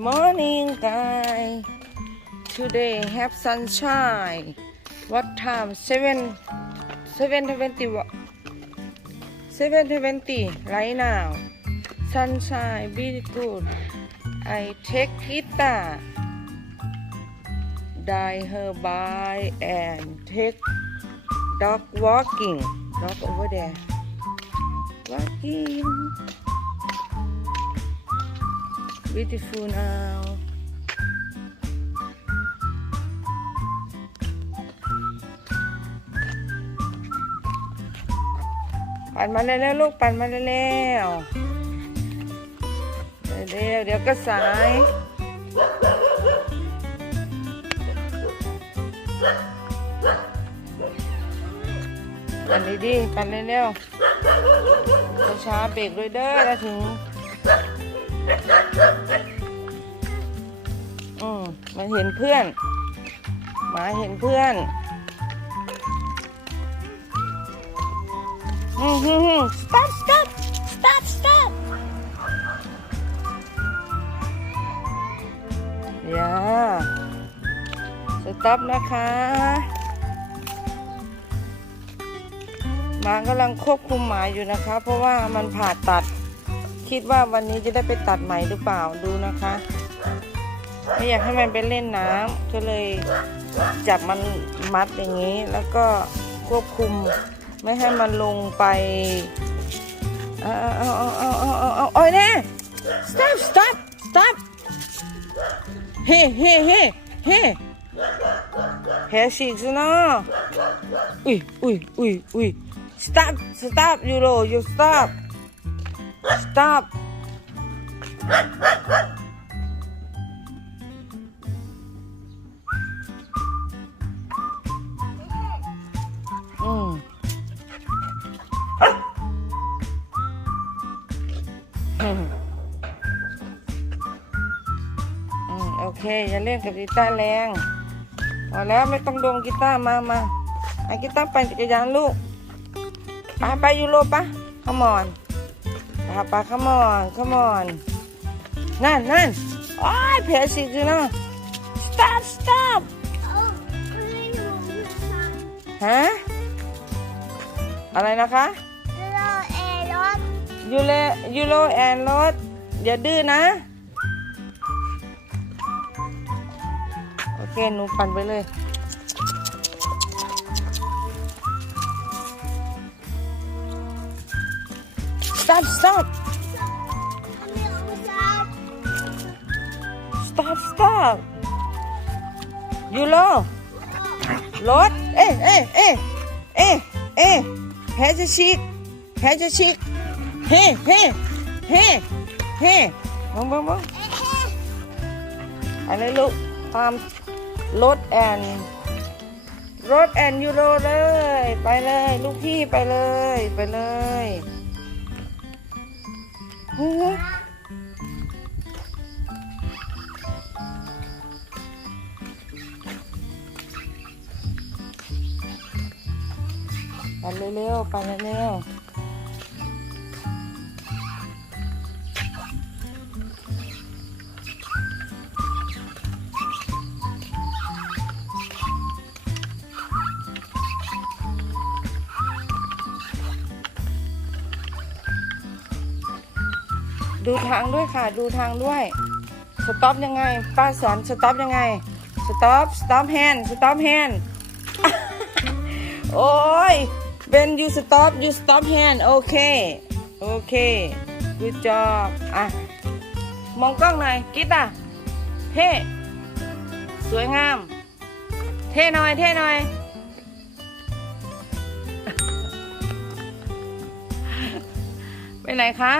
morning guys today have sunshine what time 7 7:20 what 7:20 right now sunshine very good I take guitar dye her by and take dog walking dog over there walking beautiful now ปั่นมาเร็วลูกปั่นมาเร็วๆเร็วเดี๋ยวก็สายปั่นดีๆปั่นเร็วๆช้าเบรกด้วยเด้อถึง อืมมันเห็นเพื่อน หมาเห็นเพื่อนอืมฮึ่ม stop stop stop stop อย่า stop นะคะ หมากำลังควบคุมหมาอยู่นะคะ เพราะว่ามันผ่าตัด คิดว่าวันนี้จะได้ไปตัดใหมหรือเปล่าดูนะคะ ไม่อยากให้มันไปเล่นน้ำก็เลยจับมันมัดอย่างนี้ แล้วก็ควบคุมไม่ให้มันลงไปเอาเอาเอาเอาเอาเอาเอาเอาแน่ stop stop stop เฮ้เฮ้เฮ้เฮ้แผลฉีกซะเนาะอุ้ยอุ้ยอุ้ยอุ้ย stop stop ยูโร you stop stop อืมอืมอืมโอเค อย่าเล่นกับกีตาร์แรงพอแล้วไม่ต้องดมกีตาร์มามาไอ้กีตาร์ปั่นจักรยานลูกไปไปยูโรปะขมอน Papa, come on, come on. Nan, Nan. Oh, Percy, you know. Stop, stop. ฮะอะไรนะคะยูโรแอนรถยูเลยูโรแอนรถอย่าดื้อนะ โอเค หนูปั่นไปเลย stop stop stop stop ยูโรรถ เอ๊ะเอ๊ะเอ๊ะเอ๊ะเอ๊ะแผลจะฉีกแผลจะฉีกเฮ้เฮ้เฮ้เฮ้มองมองมองอะไรลูกตามรถแอนรถแอนยูโรเลย ไปเลย ลูกพี่ไปเลย ไปเลย ไปเร็วๆไปเร็วๆ ดูทางด้วยค่ะ ดูทางด้วย สต็อปยังไง ป้าสอนสต็อปยังไง สต็อป สต็อปแฮนสต็อปแฮนโอ้ย when you stop you stop hand โอเค โอเค good job อะ มองกล้องหน่อย กิ๊ดอะ เท่ สวยงาม เท่หน่อย เท่หน่อยไปไหนคะ